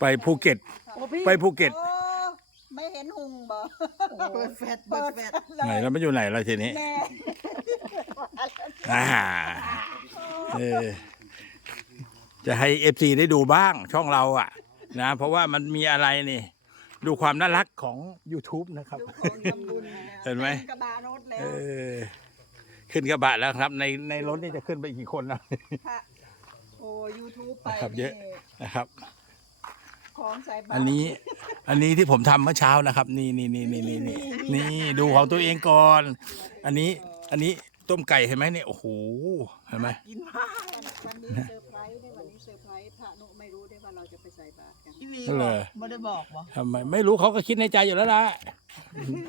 ไปภูเก็ตโอ้พี่ไปภูเก็ต โอ้ไม่เห็นหุงบ่เปิดแฟดเปิดแฟดไหนแล้วมันอยู่ไหนเราทีนี้แน่อ่าเออจะให้เอฟซีได้ดูบ้างช่องเราอะ นะ เพราะว่ามันมีอะไรนี่ ดูความน่ารักของ YouTube นะครับ ดูของทำบุญนะเห็นไหม กระบะรถแล้เอวอขึ้นกระบะแล้วครับ ในในรถนี่จะขึ้นไปกี่คนนะ ค่ะโอ้ยูทูบไปครับเยอะ นี่นะครับ ของใส่บาตรอันนี้ อันนี้ที่ผมทำเมื่อเช้านะครับ นี่นี่นี่นี่นี่นี่นี่ดูของตัวเองก่อน อันนี้ อันนี้ต้มไก่เห็นไหมเนี่ยโอ้โหเห็นไหมกินมากวันนี้เซอร์ไพรส์ได้วันนี้เซอร์ไพรส์พระนุไม่รู้ได้ว่าเราจะไปใส่บาตรกันอีลีนั่นเลยไม่ได้บอกบ่ทำไมไม่รู้เขาก็คิดในใจอยู่แล้วล่ะ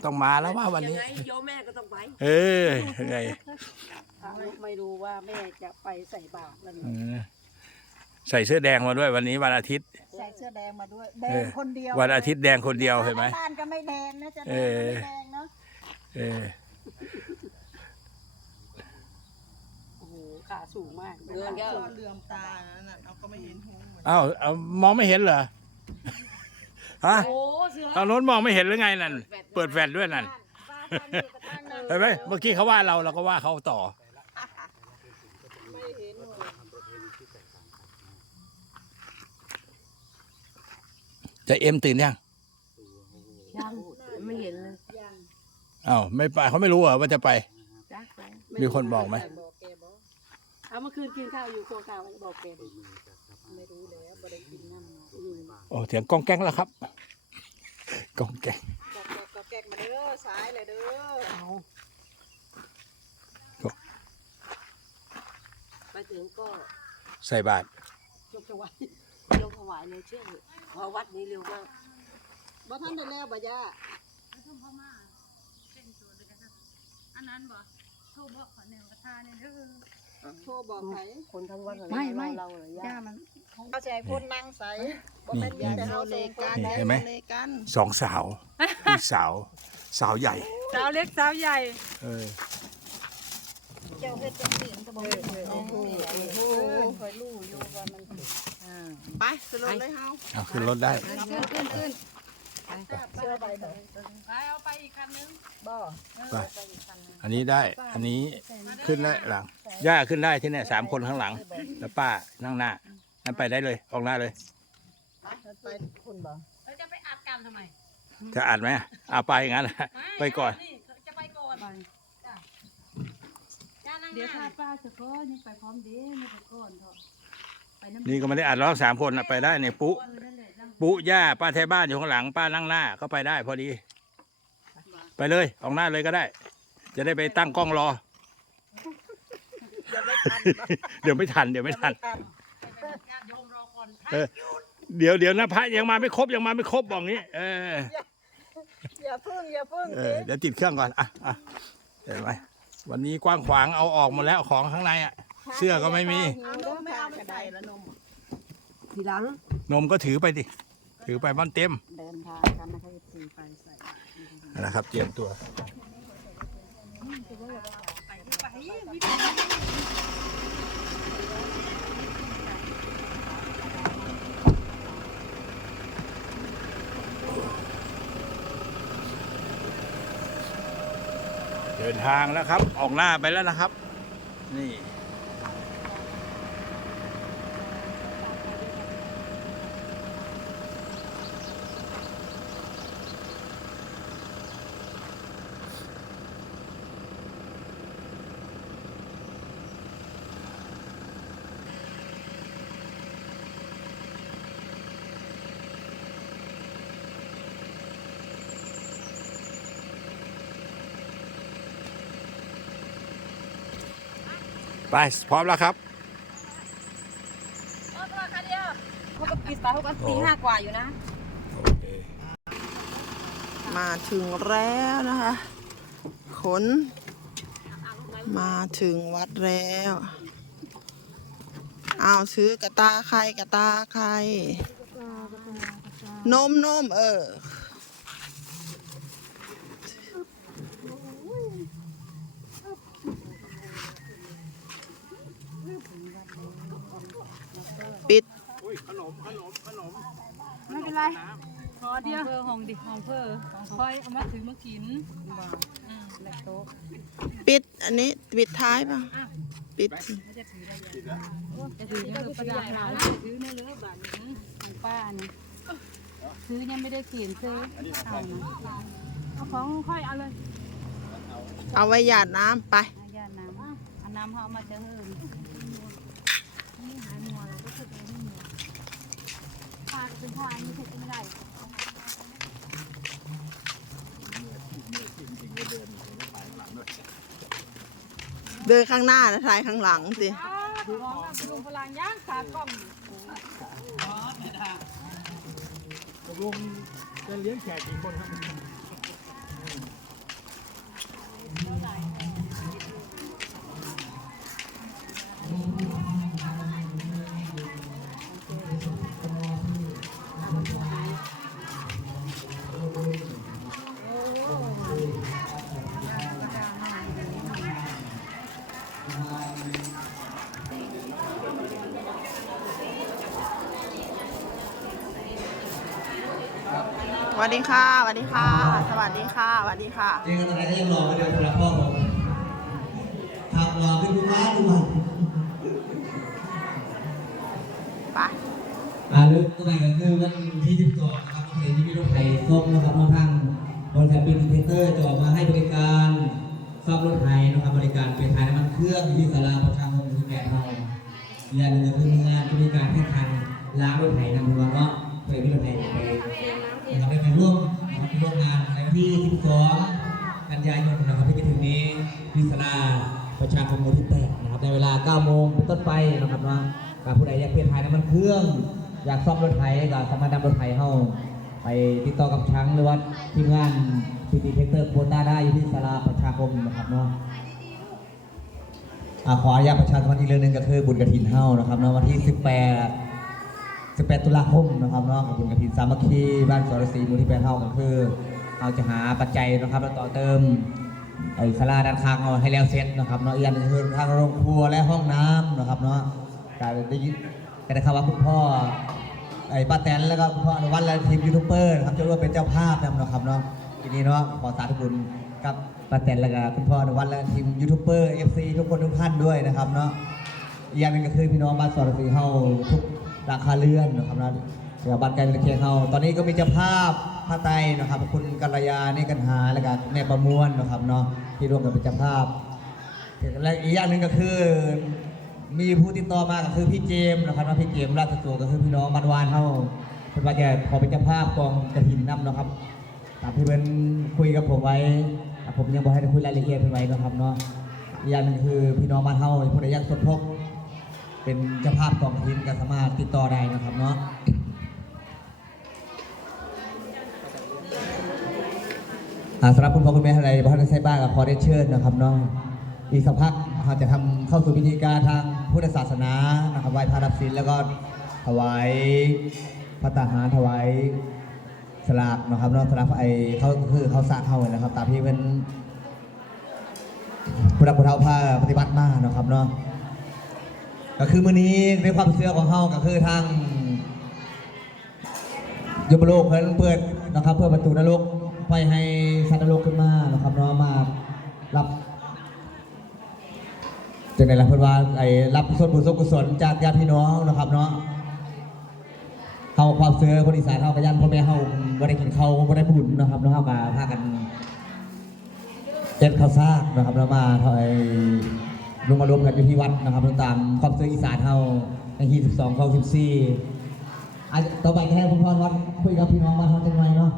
ต้องมาแล้วว่าวันนี้ ยังไงโยมแม่ก็ต้องไปเออยังไงพระนุไม่รู้ว่าแม่จะไปใส่บาตรวันเอนี้อ ใส่เสื้อแดงมาด้วยวันนี้วันอาทิตย์ ใส่เสื้อแดงมาด้วยแดเองอคนเดียววันอาทิตย์แดงคนเดียวเห็นไหมบ้านก็ไม่แดงนะจะแดเองอก็ไม่แดงเนาะเออโอ้โหขาสูงมากเรื่องเยอะก็เหลือมตานั่นน่ะเราก็ไม่เห็นหงเหมือนเอ้าเอามองไม่เห็นเหรอฮะโอ้เสือตอนโน้นมองไม่เห็นหรือไงนั่นเปิดแฟลชด้วยนั่นบ้านบ้านนี่ก็ตั้งนะเห็นไหมเมื่อกี้เขาว่าเราเราก็ว่าเขาต่อ ไม่เห็นหรอก จะเอ็มตื่นยังยังไม่เห็นเลยยังอ้าวไม่ไปเขาไม่รู้เหรอว่าจะไปจักไปมีคนบอกไหมบอกแกบอกเอาเมื่อคืนกินข้าวอยู่โคข้าวบอกแกดิไม่รู้แล้วบ่ได้กินน้ำมาอืมโอ้เสียงกองแก๊งแล้วครับกองแก๊งบอกบอกบอกแกกมาเด้อสายเลยเด้อเอาไปถึงก็ใส่บาตรยกถวายยกถวายเลยเชื่อเถอะเพราะวัดนี้เร็วมากบ่ท่านได้แล้วบ่ย่าอันนั้นบ่โทรบอกขอแนวกระทาเนี่ยเด้อโทรบอกไผคนทั้งวันไม่ไม่เราเลยย่าย่ามันเอาใจคนนั่งใสบ่เป็นมียายแต่โซเฮาเลเลกักันนนี่เห็นไหมโซเลกันสองสาวพี่สาว สาวใหญ่ สาวเล็กสาวใหญ่ เออเจ้าเฮ็ดจังซี่มันก็บ่มีโอ้โหโอ้โหคอยรู้อยู่ว่ามัน ไปสรุปเลยเฮาเอาขึ้นรถได้ขึ้นขึ้นขึ้นเสื้อใบไหนไปเอาไปอีกคันนึงบ่ไปอันนี้ได้ อันนี้ขึ้นได้หลัง ย่าขึ้นได้ที่เนี่ยสามคนข้างหลัง แล้วป้านั่งหน้านั่นไปได้เลย ออกหน้าเลยไปคุณบ่เราจะไปอัดกันทำไม จะอัดไหมเอาไปอย่างนั้นแหละไปก่อนนี่จะไปก่อนจ้ะย่านั่งเดี๋ยวหถ้าน้าป้าจะก็ยังไปพร้อมเด้ไม่ไปก่อนเถอะไป น้ำนี่ก็ไม่ได้อัดร้องสามคนนะไปได้เนี่ยปุ๊เออนั่นแหละนั่งปุ๊ย่าป้าแทบ้านอยู่ข้างหลังป้านั่งหน้าก็ไปได้พอดี ไปเลยออกหน้าเลยก็ได้ จะได้ไปตั้งกล้องรอ เดี๋ยวไม่ทัน เดี๋ยวไม่ทันญาติโยมรอก่อนเออเดี๋ยวเดี๋ยวนะพระยังมาไม่ครบยังมาไม่ครบบอกงี้ เอออย่าพึ่งอย่าพึ่งเออเดี๋ยวติดเครื่องก่อนอะอะเห็นไหมวันนี้กว้างขวางเอาออกหมดแล้วของข้างในอะ เสื้อก็ไม่มี เอานมไม่เอาไม่ใส่ละนมทีหลังนมก็ถือไปดิ ถือไปบ้านเต็มเดินทางกันนะคะสี่ไปใส่นะครับ เตรียมตัว เดินทางแล้วครับ ออกหน้าไปแล้วนะครับ นี่ ไป พร้อมแล้วครับเออตัวคันเดียวเขาก็ปิดตาเขาก็ตีห้ากว่าอยู่นะ โอเคมาถึงแล้วนะคะ ขน มาถึงวัดแล้วเอาซื้อกระตาใครกระตาใคร นมนมเออ ปิดอุ้ยขนมขนมขนมเป็นไรหอเดียวเพื่อห้องดิห้องเพื่อคอยเอามาถือมากินอืมแล้วโต๊ะปิด อันนี้ปิดท้ายป่ะ ปิด จะถือเนี่ยคือประดับหลานถือเนี่ยเลยบ้านนี้ของป้านี่ซื้อยังไม่ได้กินซื้อเอานะเอาของค่อยเอาเลยเอาไว้หยาดน้ำไป อาญาน้ำเอาน้ำเขาเอามาเติมอื่นนี่หายมัวแล้วก็คือไม่มัวปลา เป็นพ่ออันนี้ถูกไม่ได้เดินข้างหน้าแล้วท้ายข้างหลังสิลุงพลังย่างขากล้องลุงจะเลี้ยงแขกกี่คนครับ วัสดีค่ะสวัสดีค่ะ สวัสดีค่ะสวัสดีค่ะเจอกันตรงไหนก็ยังรอไม่เดียวสำหรับพ่อผมขับรอขึ้นทุกร้านทุกวันไปอ่าลึกตรงไหนก็คือวันที่12นะครับเพลงที่พี่รถไถส้มนะครับมาทางบริษัทเป็นเพเตอร์จะออกมาให้บริการซ่อมรถไถนะครับบริการเปลี่ยนถ่ายน้ำมันเครื่องที่สาราประชาคมที่แก่เราเรียนจะคืองานบริการให้ทันล้างรถไถนำมาเนาะเพื่อพี่รถไถไป นะครับได้ไปร่วมนะครับร่วมงานในวันที่ 12 กันยายนนะครับที่จะถึงนี้ที่ศาลาประชาคมมูลที่แปดนะครับในเวลา 9 โมงเป็นต้นไปนะครับว่าการผู้ใดอยากเปลี่ยนถ่ายน้ำมันเครื่อง อยากซ่อมรถไถก็สามารถนำรถไถเข้าไปติดต่อกับช้างหรือว่าทีมงานพีทีเทคเตอร์โคต้าได้อยู่ที่ศาลาประชาคมนะครับเนาะขออนุญาตประชาสัมพันธ์อีกเรื่องหนึงก็คือบุญกระถินเฮานะครับเนาะวันที่ 18 18 ตุลาคมนะครับเนาะกับบุญกระถินสามัคคีบ้านสรศรีมู่ที่แปดเฮาก็คือเราจะหาปัจจัยนะครับแล้วต่อเติมไอ้ศาลาด้านข้างเอาให้แล้วเสร็จนะครับเนาะอีกอย่างหนึงคือทางโรงครัวและห้องน้ำนะครับเนาะการได้ยินก็ได้ข่าวว่าคุณพ่อไอ้ป้าแตนแล้วก็คุณพ่ออนุวัฒน์และทีมยูทูบเบอร์นะครับจะร่วมเป็นเจ้าภาพนะครับเนาะทีนี้เนาะขอสาธุบุญกับป้าแตนแล้วก็คุณพ่ออนุวัฒน์และทีมยูทูบเบอร์เอฟซีทุกคนทุกท่านด้วยนะครับเนาะอีกอย่างนึงก็คือพี่น้องบ้านสอนสีเฮาทุก ราคาเลื่อนนะครับนะเดี๋ยวบ้านไกลเป็นเคียงเฮาตอนนี้ก็มีเจ้าภาพผ้าไตรนะครับ คุณกัลยานี่กันหาแล้วก็แม่ประมวลนะครับเนาะที่ร่วมกันเป็นเจ้าภาพและอีกอย่างหนึ่งก็คือ มีผู้ติดต่อมาก็คือพี่เจมส์นะครับนะพี่เจมส์ราชสุก็คือพี่น้องบ้านวานเฮาเป็นว่าแกขอเป็นเจ้าภาพกองกระถินนำนะครับตามที่เพิ่นคุยกับผมไว้แต่ผมยังบอกให้คุยรายละเอียดเพิ่นไว้นะครับเนาะอีกอย่างหนึ่งคือพี่น้องบ้านเฮาผู้ใดอยากสมทบ เป็นเจ้าภาพกองทีมก็สามารถติดต่อได้นะครับเนาะอ่าสำหรับคุณพ่อคุณแม่อะไรบ้านใช้บ้านกับพอได้เชิญนะครับเนาะอีกสักพักเราจะทำเข้าสู่พิธีการทางพุทธศาสนานะครับไหว้พระรับศีลแล้วก็ถวายพระตาหารถวายสลากนะครับเนาะสลากไอเขาคือเขาสร้างเขาเลยนะครับ ตามที่เป็นผู้รักผู้เฒ่าผ้าปฏิบัติมานะครับเนาะ ก็คือมื้อนี้ในความเชื่อของเฮาก็คือทางยมโลกเพิ่นเปิดนะครับ เพื่อประตูนรกไปให้สัตว์นรกขึ้นมานะครับเนาะมารับจากไหนล่ะเพิ่นว่าไอ้รับส่วนบุญส่วนกุศลจากญาติพี่น้องนะครับเนาะเฮาความเชื่อคนอีสานเฮาก็ยันพ่อแม่เฮาบ่ได้กินข้าวบ่ได้บุญนะครับเนาะเฮาก็พากันเจ็ดข้าวซากนะครับแล้วมาถอย ลงมารวมกันอยู่ที่วัดนะครับตามความเชื่ออีสานเฮาในที่12ข้อ14ต่อไปก็ให้คุณพ่อวัดคุยกับพี่น้องบ้านเฮาจังหน่อยเนาะ